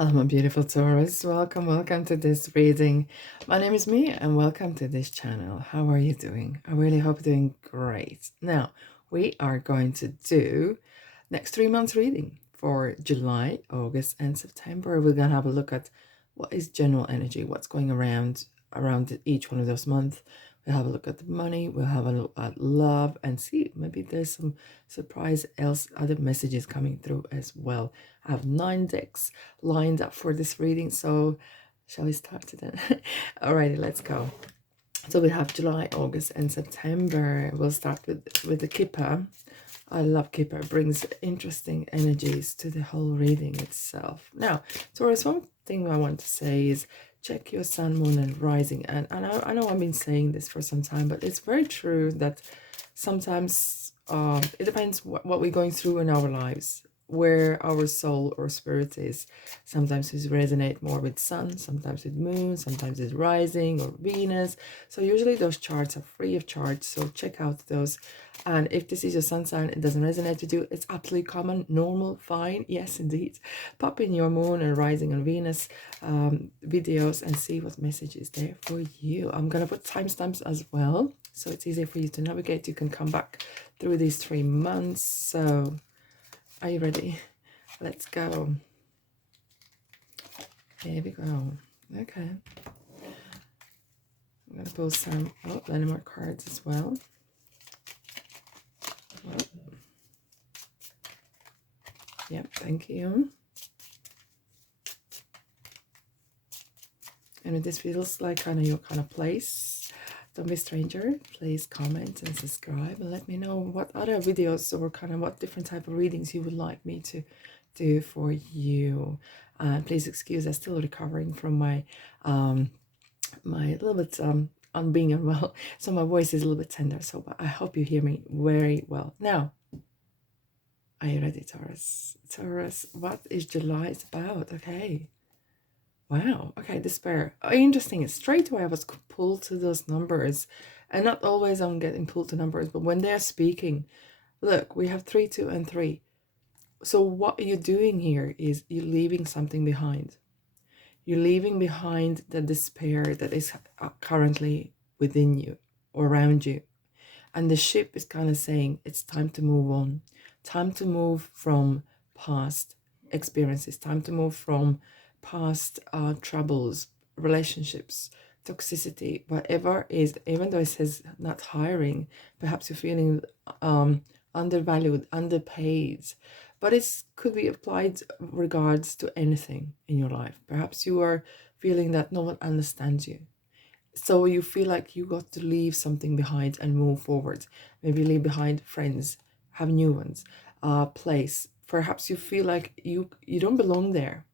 Hello, my beautiful Taurus. Welcome to this reading. My name is Mia, and welcome to this channel. How are you doing? I really hope you're doing great. Now, we are going to do next 3 months reading for July, August, and September. We're gonna have a look at what is general energy, what's going around each one of those months. We'll have a look at the money. We'll have a look at love and see maybe there's some surprise other messages coming through as well. I have 9 decks lined up for this reading, so shall we start then? Alrighty, let's go. So we have July, August, and September. We'll start with the Kipper. I love Kipper. It brings interesting energies to the whole reading itself. Now, Taurus, one thing I want to say is check your sun, moon, and rising. And I know I've been saying this for some time, but it's very true that sometimes it depends what we're going through in our lives, where our soul or spirit is. Sometimes we resonate more with sun, sometimes with moon, sometimes with rising or Venus. So usually those charts are free of charge, so check out those. And if this is your sun sign, it doesn't resonate with you, it's absolutely common, normal, fine. Yes, indeed. Pop in your moon and rising on Venus videos and see what message is there for you. I'm going to put timestamps as well, so it's easier for you to navigate. You can come back through these 3 months. So are you ready? Let's go. Here we go. Okay. I'm going to pull some landmark cards as well. Yep, thank you. And if this feels like kind of your kind of place, don't be a stranger. Please comment and subscribe and let me know what other videos or kind of what different type of readings you would like me to do for you. Please excuse, I'm still recovering from my my little bit on being unwell, so my voice is a little bit tender. So but I hope you hear me very well. Now, are you ready, Taurus? Taurus, what is July about? Okay. Wow. Okay, despair. Oh, interesting. Straight away I was pulled to those numbers, and not always I'm getting pulled to numbers, but when they're speaking, look, we have 3, 2, and 3. So what you're doing here is you're leaving something behind. You're leaving behind the despair that is currently within you or around you. And the ship is kind of saying it's time to move on. Time to move from past experiences. Time to move from past troubles, relationships, toxicity, whatever is, even though it says not hiring, perhaps you're feeling undervalued, underpaid, but it could be applied regards to anything in your life. Perhaps you are feeling that no one understands you, so you feel like you got to leave something behind and move forward. Maybe leave behind friends, have new ones, place. Perhaps you feel like you don't belong there.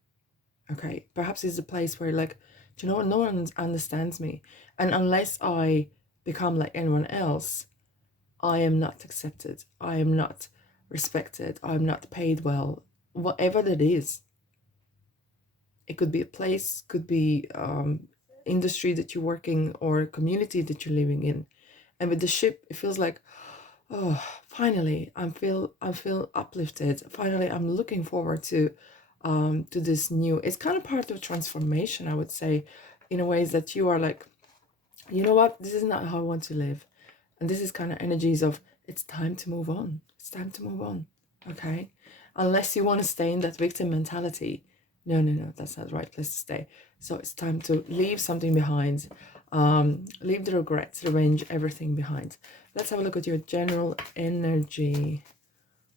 Okay, perhaps it's a place where, like, do you know what, no one understands me, and unless I become like anyone else, I am not accepted, I am not respected, I'm not paid well, whatever that is. It could be a place, could be industry that you're working or community that you're living in. And with the ship, it feels like, oh, finally I feel uplifted. Finally I'm looking forward to this new, it's kind of part of transformation, I would say, in a ways that you are like, you know what, this is not how I want to live. And this is kind of energies of, it's time to move on. It's time to move on. Okay, unless you want to stay in that victim mentality, no, that's not the right place to stay. So it's time to leave something behind, leave the regrets, revenge, everything behind. Let's have a look at your general energy.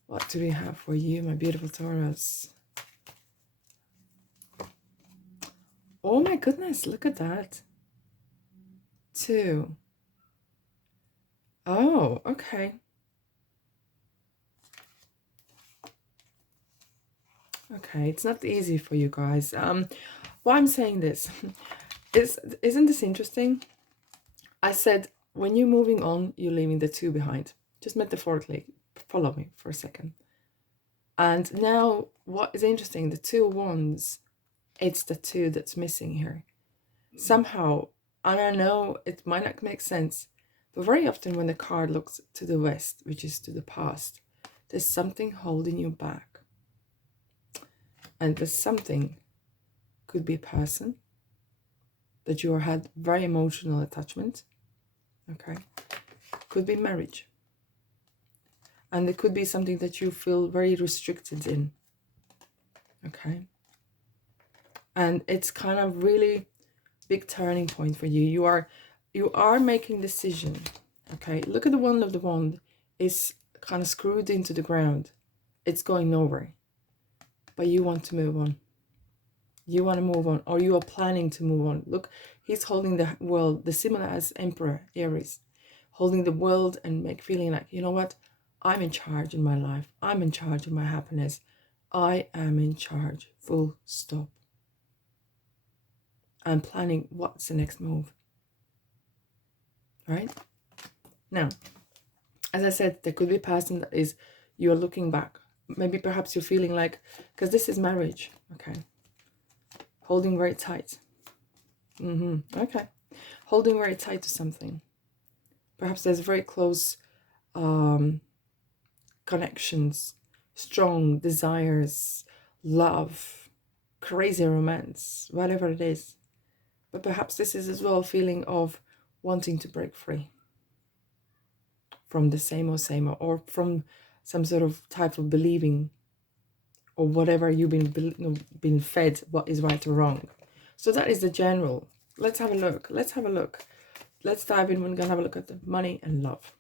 What do we have for you, my beautiful Taurus? Oh my goodness, look at that. 2. Oh, okay. Okay, it's not easy for you guys. Why I'm saying this isn't this interesting? I said when you're moving on, you're leaving the 2 behind. Just metaphorically, follow me for a second. And now what is interesting, the 2 wands, it's the 2 that's missing here. Somehow, and I know it might not make sense, but very often when the card looks to the west, which is to the past, there's something holding you back. And there's something Could be a person that you had very emotional attachment. Okay. Could be marriage. And it could be something that you feel very restricted in. Okay. And it's kind of really big turning point for you. You are making decision. Okay. Look at the wand of the wand. It's kind of screwed into the ground. It's going nowhere. But you want to move on. You want to move on, or you are planning to move on. Look, he's holding the world, the similar as Emperor Aries, holding the world and feeling like, you know what? I'm in charge in my life. I'm in charge of my happiness. I am in charge. Full stop. I'm planning what's the next move. Right? Now, as I said, there could be a person that is, you're looking back. Maybe perhaps you're feeling like, because this is marriage. Okay. Holding very tight. Okay. Holding very tight to something. Perhaps there's very close connections, strong desires, love, crazy romance, whatever it is. But perhaps this is as well a feeling of wanting to break free from the same or from some sort of type of believing or whatever you've been fed what is right or wrong. So that is the general. Let's have a look. Let's dive in. We're going to have a look at the money and love.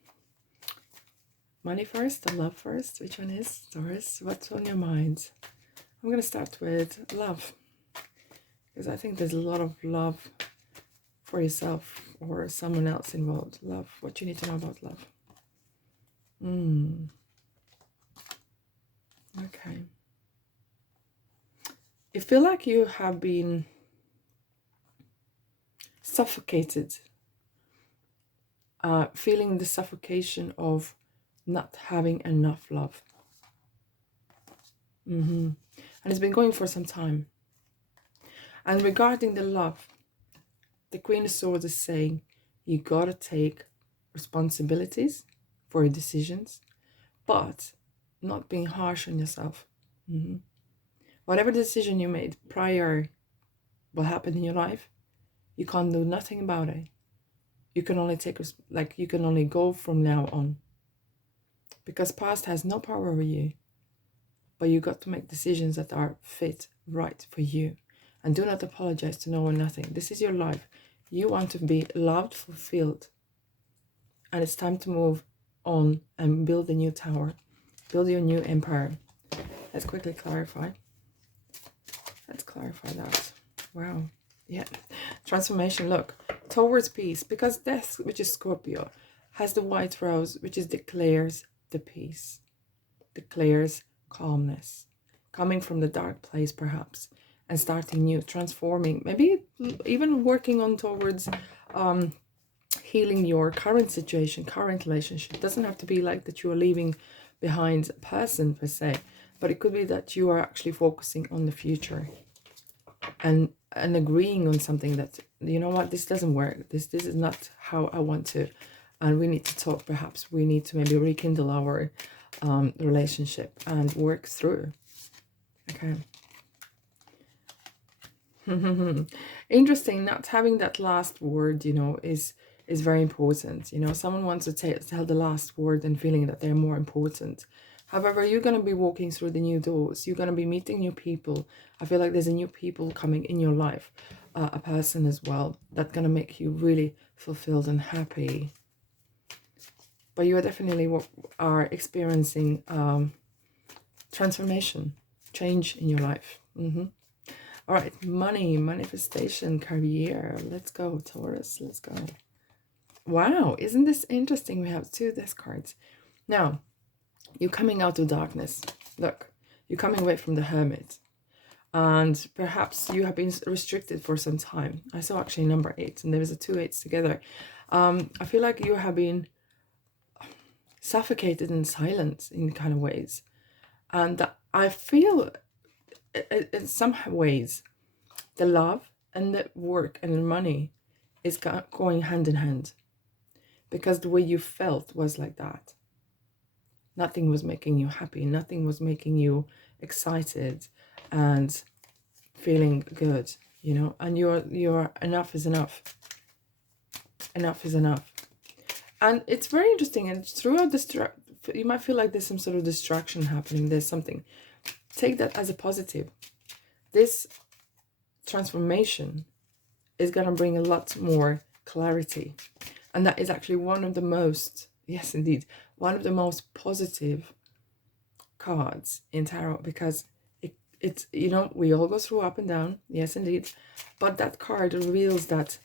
Money first, and love first. Which one is Taurus? What's on your mind? I'm going to start with love. Because I think there's a lot of love for yourself or someone else involved. Love. What you need to know about love. Okay. You feel like you have been suffocated. Feeling the suffocation of not having enough love. And it's been going for some time. And regarding the love, the Queen of Swords is saying you gotta take responsibilities for your decisions, but not being harsh on yourself. Whatever decision you made prior what happened in your life, you can't do nothing about it. You can only you can only go from now on. Because past has no power over you. But you got to make decisions that are fit, right for you. And do not apologize to no one, nothing. This is your life. You want to be loved, fulfilled. And it's time to move on and build a new tower. Build your new empire. Let's quickly clarify. Let's clarify that. Wow. Yeah. Transformation. Look. Towards peace. Because death, which is Scorpio, has the white rose, which declares the peace. Declares calmness. Coming from the dark place, perhaps. And starting new. Transforming. Maybe even working on towards healing your current situation, current relationship. It doesn't have to be like that you are leaving behind a person per se. But it could be that you are actually focusing on the future. And agreeing on something that, you know what, this doesn't work. This is not how I want to. And we need to talk. Perhaps we need to maybe rekindle our relationship and work through. Okay. Interesting. Not having that last word, you know, is very important. You know, someone wants to tell the last word and feeling that they're more important. However, you're going to be walking through the new doors. You're going to be meeting new people. I feel like there's a new people coming in your life. A person as well. That's going to make you really fulfilled and happy. But you are definitely are experiencing transformation. Change in your life. All right. Money, manifestation, career. Let's go, Taurus. Let's go. Wow. Isn't this interesting? We have 2 death cards. Now, you're coming out of darkness. Look, you're coming away from the Hermit. And perhaps you have been restricted for some time. I saw actually number 8, and there was 2 8s together. I feel like you have been suffocated in silence in kind of ways. And I feel in some ways the love and the work and the money is going hand in hand. Because the way you felt was like that. Nothing was making you happy. Nothing was making you excited and feeling good, you know, and you're enough is enough. Enough is enough. And it's very interesting, and throughout this, you might feel like there's some sort of distraction happening. There's something. Take that as a positive. This transformation is going to bring a lot more clarity. And that is actually one of the most, yes, indeed, one of the most positive cards in tarot, because it's, you know, we all go through up and down. Yes, indeed. But that card reveals that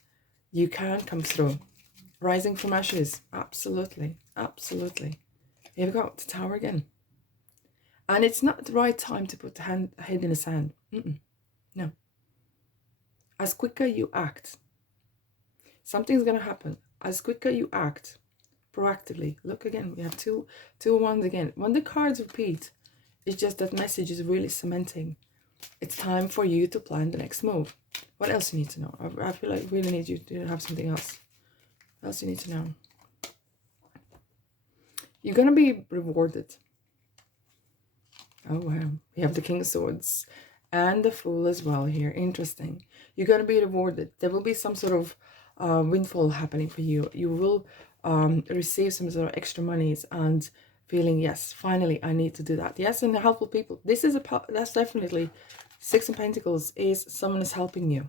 you can come through. Rising from ashes. Absolutely. Absolutely. Here we go. The Tower again. And it's not the right time to put the head in the sand. No. As quicker you act, something's going to happen. As quicker you act proactively. Look again. We have two wands again. When the cards repeat, it's just that message is really cementing. It's time for you to plan the next move. What else you need to know? I feel like we really need you to have something else. What else you need to know? You're going to be rewarded. Oh, wow. We have the King of Swords and the Fool as well here. Interesting. You're going to be rewarded. There will be some sort of windfall happening for you. You will receive some sort of extra monies and feeling, yes, finally, I need to do that. Yes, and helpful people. This is that's definitely Six of Pentacles is someone is helping you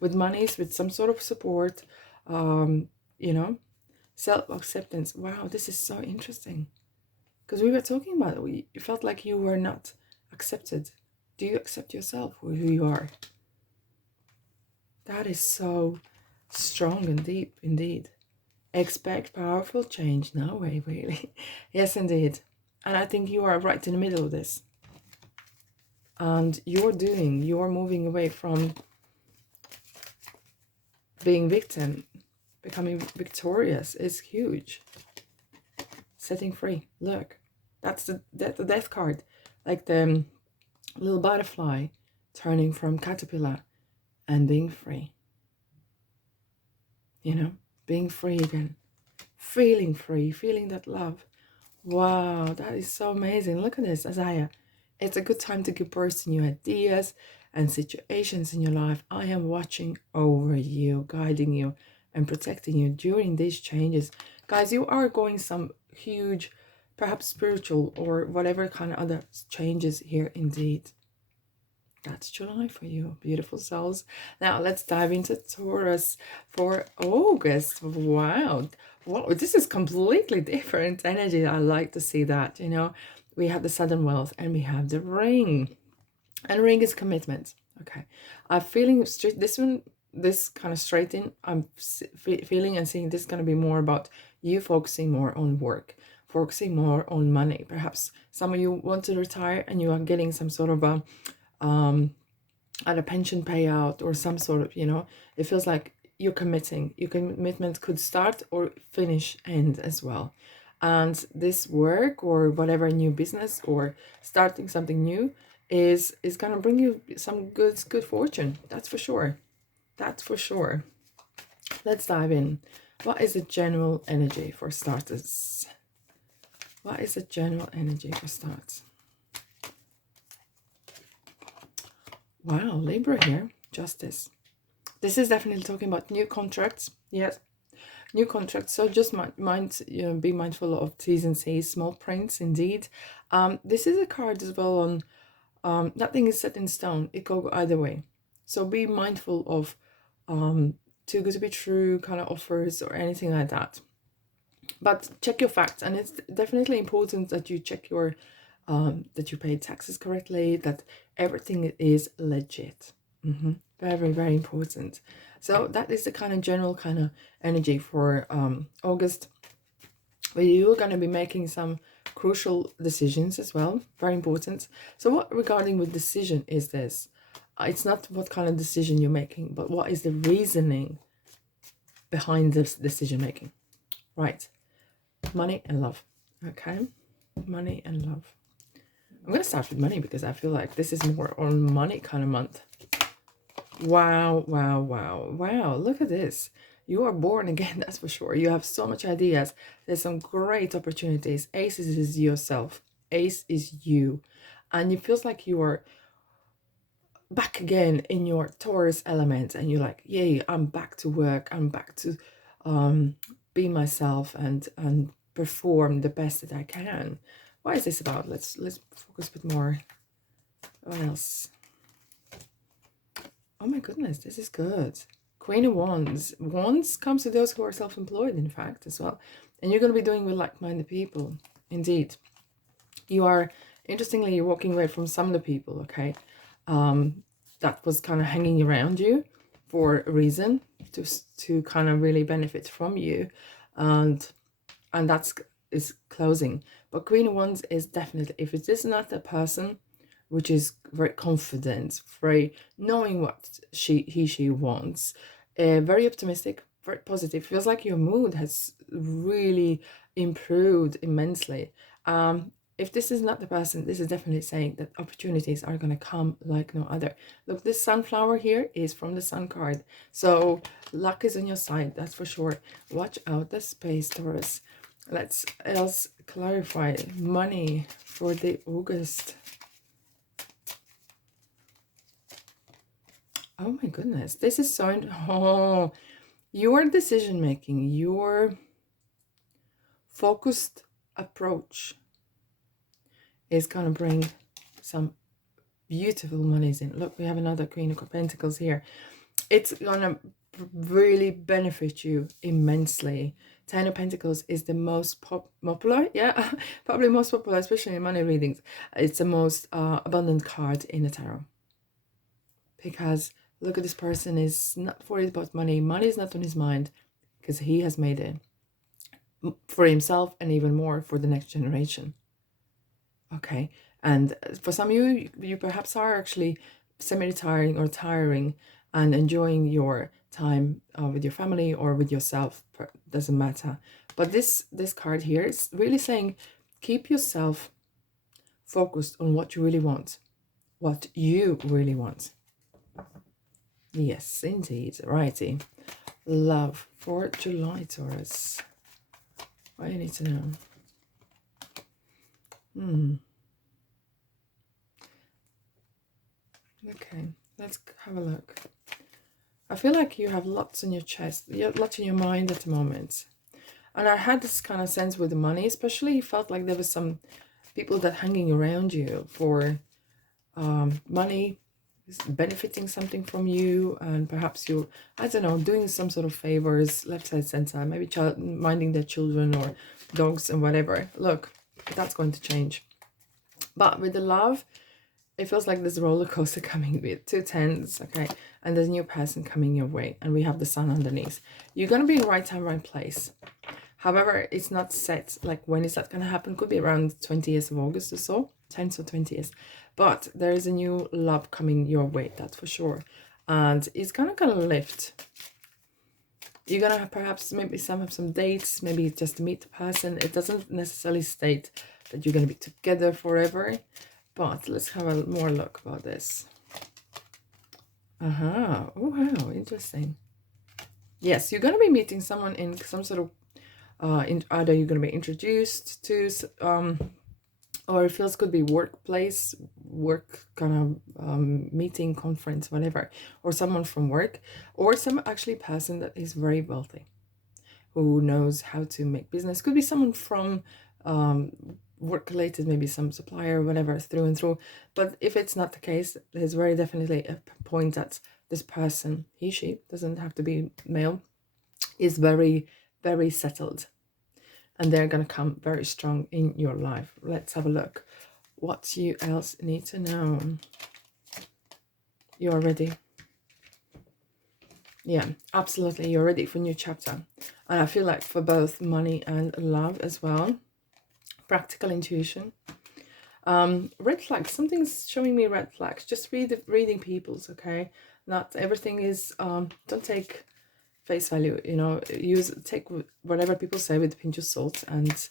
with monies, with some sort of support, you know, self-acceptance. Wow, this is so interesting. Because we were talking about it. You felt like you were not accepted. Do you accept yourself for who you are? That is so strong and deep indeed. Expect powerful change. No way, really. Yes, indeed. And I think you are right in the middle of this. And you're moving away from being victim. Becoming victorious is huge. Setting free. Look. That's the death card. Like the little butterfly turning from caterpillar and being free. You know, being free again. Feeling free, feeling that love. Wow, that is so amazing. Look at this, Isaiah. It's a good time to give birth to new ideas and situations in your life. I am watching over you, guiding you and protecting you during these changes. Guys, you are going some huge, perhaps spiritual or whatever kind of other changes here indeed. That's July for you, beautiful souls. Now let's dive into Taurus for August. Wow. Wow, this is completely different energy. I like to see that, you know. We have the Southern Wealth and we have the Ring. And Ring is commitment. Okay. I'm feeling straight, this kind of straight in. I'm feeling and seeing this is going to be more about you focusing more on work, focusing more on money. Perhaps some of you want to retire and you are getting some sort of a pension payout or some sort of, you know, it feels like you're committing. Your commitment could start or finish, end as well. And this work or whatever new business or starting something new is going to bring you some good fortune. That's for sure. That's for sure. Let's dive in. What is the general energy for starters? What is the general energy for starts? Wow, Libra here. Justice. This is definitely talking about new contracts. Yes, new contracts. So just be mindful of T's and C's, small prints indeed. This is a card as well on nothing is set in stone. It could go either way. So be mindful of too good to be true kind of offers or anything like that. But check your facts, and it's definitely important that you check your that you pay taxes correctly, that everything is legit. Very, very important. So that is the kind of general kind of energy for August. But you're going to be making some crucial decisions as well. Very important. So what regarding with decision is this? It's not what kind of decision you're making, but what is the reasoning behind this decision making. Right. Money and love. Okay. Money and love. I'm going to start with money because I feel like this is more on money kind of month. Wow, wow, wow, wow. Look at this. You are born again, that's for sure. You have so much ideas. There's some great opportunities. Ace is yourself. Ace is you. And it feels like you are back again in your Taurus element, and you're like, yay, I'm back to work, I'm back to be myself and perform the best that I can. What is this about? Let's focus a bit more. What else? Oh my goodness, this is good. Queen of Wands. Wands comes to those who are self-employed, in fact, as well. And you're going to be doing with like-minded people. Indeed. You are, interestingly, you're walking away from some of the people, okay, that was kind of hanging around you for a reason, to kind of really benefit from you. And that's is closing. But Queen of Wands is definitely, if it is not a person which is very confident, very knowing what she wants, very optimistic, very positive, feels like your mood has really improved immensely. If this is not the person, this is definitely saying that opportunities are going to come like no other. Look, this sunflower here is from the sun card. So luck is on your side, that's for sure. Watch out the space, Taurus. Let's else clarify money for the August. Oh my goodness, this is so, oh, your decision making, your focused approach is gonna bring some beautiful monies in. Look, we have another Queen of Pentacles here. It's gonna really benefit you immensely. Ten of Pentacles is the most popular, yeah, probably most popular, especially in money readings. It's the most abundant card in the tarot. Because look at this person is not worried about money. Money is not on his mind because he has made it for himself and even more for the next generation. Okay, and for some of you perhaps are actually semi-retiring or tiring and enjoying your time with your family or with yourself, doesn't matter. But this card here is really saying, keep yourself focused on what you really want, what you really want. Yes, indeed. Righty. Love for July, Taurus. What do you need to know? Okay, let's have a look. I feel like you have lots on your chest, lots in your mind at the moment. And I had this kind of sense with the money, especially you felt like there was some people that hanging around you for money, benefiting something from you, and perhaps you, I don't know, doing some sort of favors, left side, center, maybe minding their children or dogs and whatever. Look, that's going to change. But with the love, it feels like there's a roller coaster coming with 2 tens, okay, and there's a new person coming your way, and we have the sun underneath. You're going to be in right time, right place. However, it's not set, like when is that going to happen? Could be around 20th of August or so, 10th or 20th. But there is a new love coming your way, that's for sure. And it's gonna lift. You're gonna have perhaps maybe have some dates, maybe just to meet the person. It doesn't necessarily state that you're gonna be together forever. But let's have a more look about this. Oh wow, interesting. Yes, you're gonna be meeting someone in some sort of either you're gonna be introduced to or it feels could be workplace, work kind of meeting, conference, whatever, or someone from work, or some actually person that is very wealthy, who knows how to make business. Could be someone from work related, maybe some supplier, whatever, through and through. But if it's not the case, there's very definitely a point that this person, he, she, doesn't have to be male, is very, very settled. And they're going to come very strong in your life. Let's have a look. What you else need to know? You're ready. Yeah, absolutely. You're ready for a new chapter. And I feel like for both money and love as well. Practical intuition. Red flags. Something's showing me red flags. Just reading people's, okay? Not everything is, don't take face value, you know, take whatever people say with a pinch of salt, and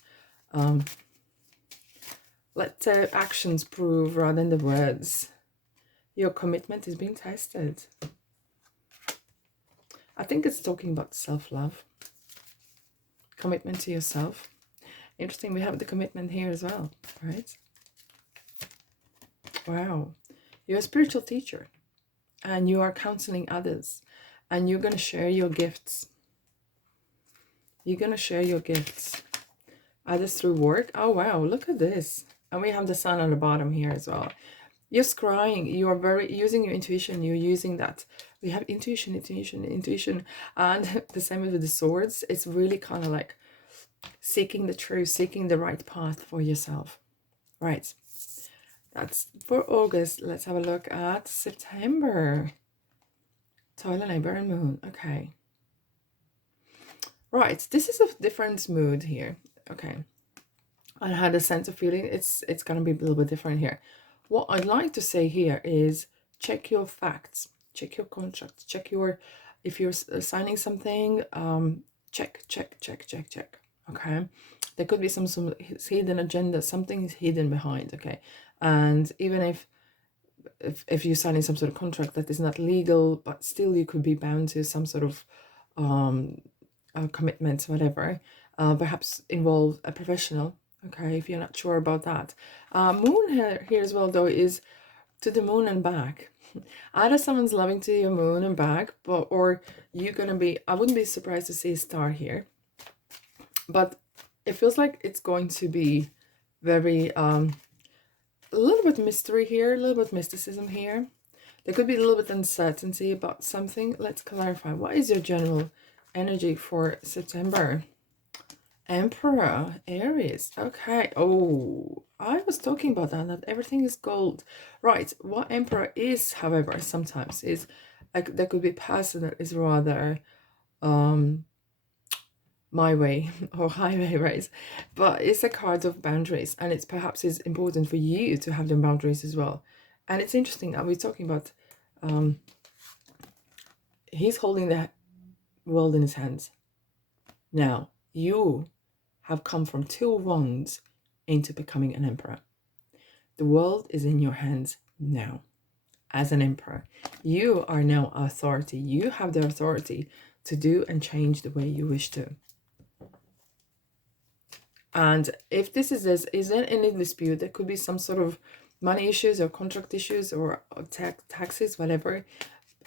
let actions prove rather than the words. Your commitment is being tested. I think it's talking about self-love, commitment to yourself. Interesting, we have the commitment here as well, right? Wow, you're a spiritual teacher. and you are counseling others, and you're going to share your gifts. You're going to share your gifts, others through work. Oh, wow, look at this. And we have the sun on the bottom here as well. You're scrying. You are very using your intuition. You're using that. We have intuition, and the same with the swords. It's really kind of like seeking the truth, seeking the right path for yourself. Right. That's for August. Let's have a look at September. Toilet, neighbor, and moon. Okay. Right. This is a different mood here. Okay. I had a sense of feeling it's gonna be a little bit different here. What I'd like to say here is check your facts, check your contracts, check your, if you're signing something, check. Okay, there could be some hidden agenda, something is hidden behind. Okay, and even if you're signing some sort of contract that is not legal, but still you could be bound to some sort of commitments, whatever, perhaps involve a professional. Okay, if you're not sure about that. Moon here as well, though, is to the moon and back. Either someone's loving to your moon and back, or you're gonna be, I wouldn't be surprised to see a star here. But it feels like it's going to be very, a little bit mystery here, a little bit mysticism here. There could be a little bit uncertainty about something. Let's clarify. What is your general energy for September? Emperor, Aries. Okay. Oh, I was talking about that everything is gold. Right. What Emperor is, however, sometimes is like there could be a person that is rather my way or highway race, but it's a card of boundaries, and it's perhaps is important for you to have them boundaries as well. And it's interesting. We're talking about he's holding the world in his hands. Now, you have come from 2 wands into becoming an emperor. The world is in your hands now. As an emperor, you are now authority. You have the authority to do and change the way you wish to. And if this is there any dispute, there could be some sort of money issues or contract issues or taxes, whatever.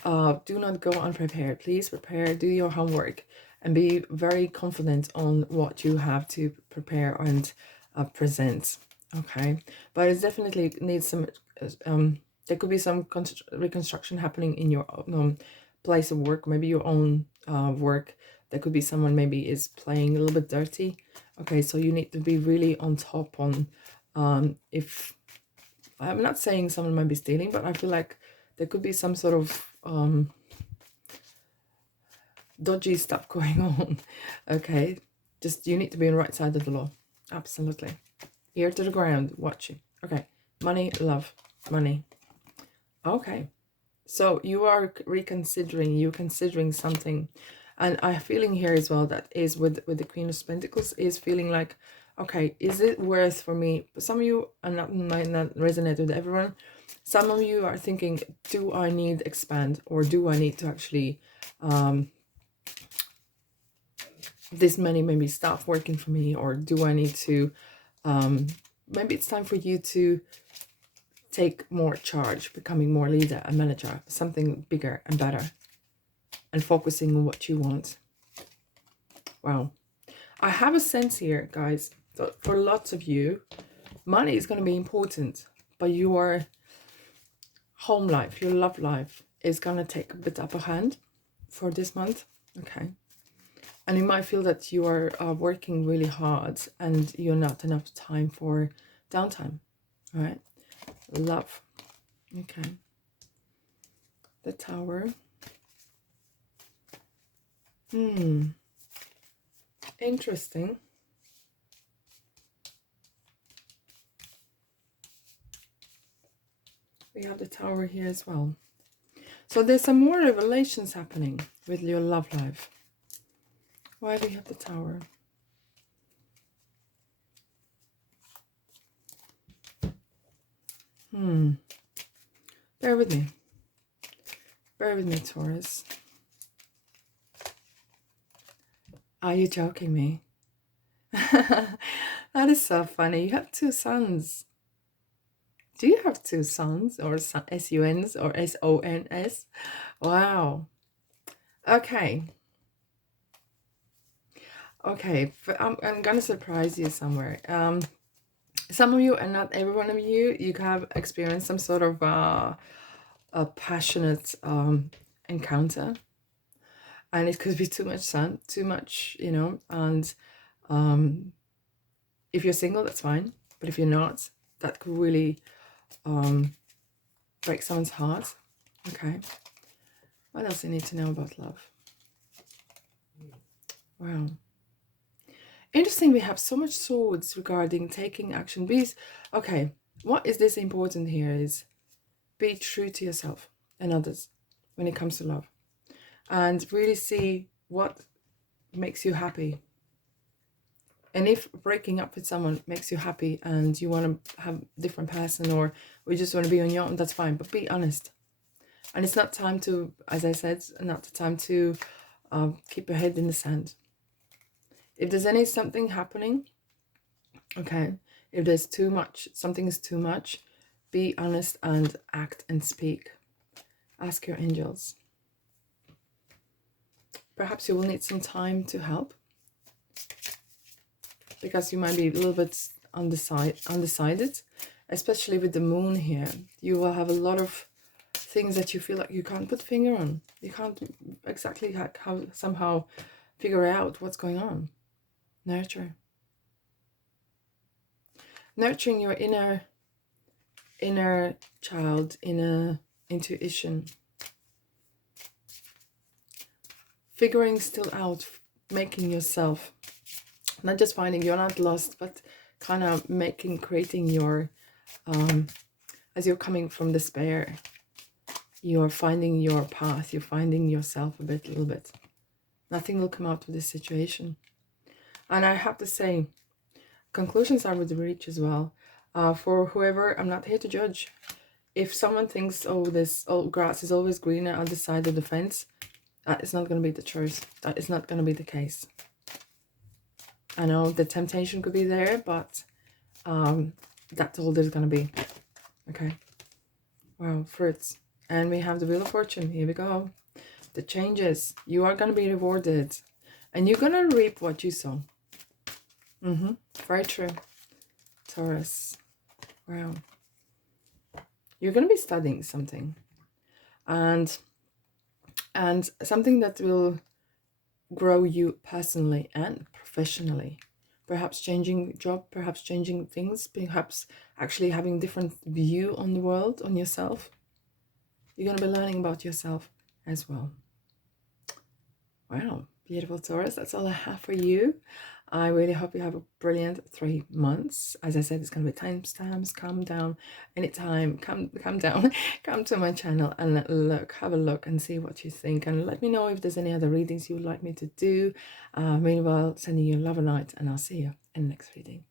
Do not go unprepared. Please prepare, do your homework, and be very confident on what you have to prepare and present. Okay, but it definitely needs some there could be some reconstruction happening in your place of work, maybe your own work. There could be someone maybe is playing a little bit dirty. Okay, so you need to be really on top on if I'm not saying someone might be stealing, but I feel like there could be some sort of dodgy stuff going on. Okay, just you need to be on the right side of the law. Absolutely. Ear to the ground, watching. Okay, money, love, money. Okay, so you are reconsidering, you're considering something, and I'm feeling here as well that is with the Queen of Pentacles is feeling like, okay, is it worth for me? Some of you are not, might not resonate with everyone. Some of you are thinking, do I need expand, or do I need to actually this many maybe staff working for me, or do I need to maybe it's time for you to take more charge, becoming more leader and manager, something bigger and better, and focusing on what you want. Wow, I have a sense here, guys, that for lots of you money is going to be important, but your home life, your love life is going to take a bit upper hand for this month. Okay, and you might feel that you are working really hard and you're not enough time for downtime. All right, love. Okay, the Tower. Interesting. We have the Tower here as well. So there's some more revelations happening with your love life. Why do we have the Tower? Bear with me. Bear with me, Taurus. Are you joking me? That is so funny. You have 2 sons. Do you have two sons or SUNs or SONS? Wow. Okay. Okay. I'm gonna surprise you somewhere. Some of you, and not every one of you, you have experienced some sort of a passionate encounter, and it could be too much sun, too much, you know. And if you're single, that's fine, but if you're not, that could really break someone's heart. Okay, what else do you need to know about love? Wow, interesting. We have so much swords regarding taking action. Okay, what is this important here is be true to yourself and others when it comes to love, and really see what makes you happy. And if breaking up with someone makes you happy and you want to have a different person, or we just want to be on your own, that's fine, but be honest. And it's not time to, as I said, not the time to keep your head in the sand. If there's something happening, okay, if there's too much, something is too much, be honest and act and speak. Ask your angels. Perhaps you will need some time to help, because you might be a little bit undecided, especially with the moon here. You will have a lot of things that you feel like you can't put finger on. You can't exactly somehow figure out what's going on. Nurture. Nurturing your inner child, inner intuition. Figuring still out, making yourself, not just finding, you're not lost, but kind of creating your, as you're coming from despair, you're finding your path, you're finding yourself a little bit. Nothing will come out of this situation. And I have to say, conclusions are with the reach as well. For whoever, I'm not here to judge. If someone thinks, oh, this grass is always greener on the side of the fence, that is not going to be the truth. That is not going to be the case. I know the temptation could be there, but that's all there's going to be. Okay. Wow, fruits. And we have the Wheel of Fortune. Here we go. The changes. You are going to be rewarded. And you're going to reap what you sow. Very true. Taurus. Wow. You're going to be studying something. And something that will grow you personally and professionally. Perhaps changing job, perhaps changing things, perhaps actually having different view on the world, on yourself. You're going to be learning about yourself as well. Wow, beautiful Taurus. That's all I have for you. I really hope you have a brilliant 3 months. As I said, it's going to be timestamps. Calm down anytime. Come down. Come to my channel and have a look and see what you think. And let me know if there's any other readings you would like me to do. Meanwhile, sending you love and light, and I'll see you in the next reading.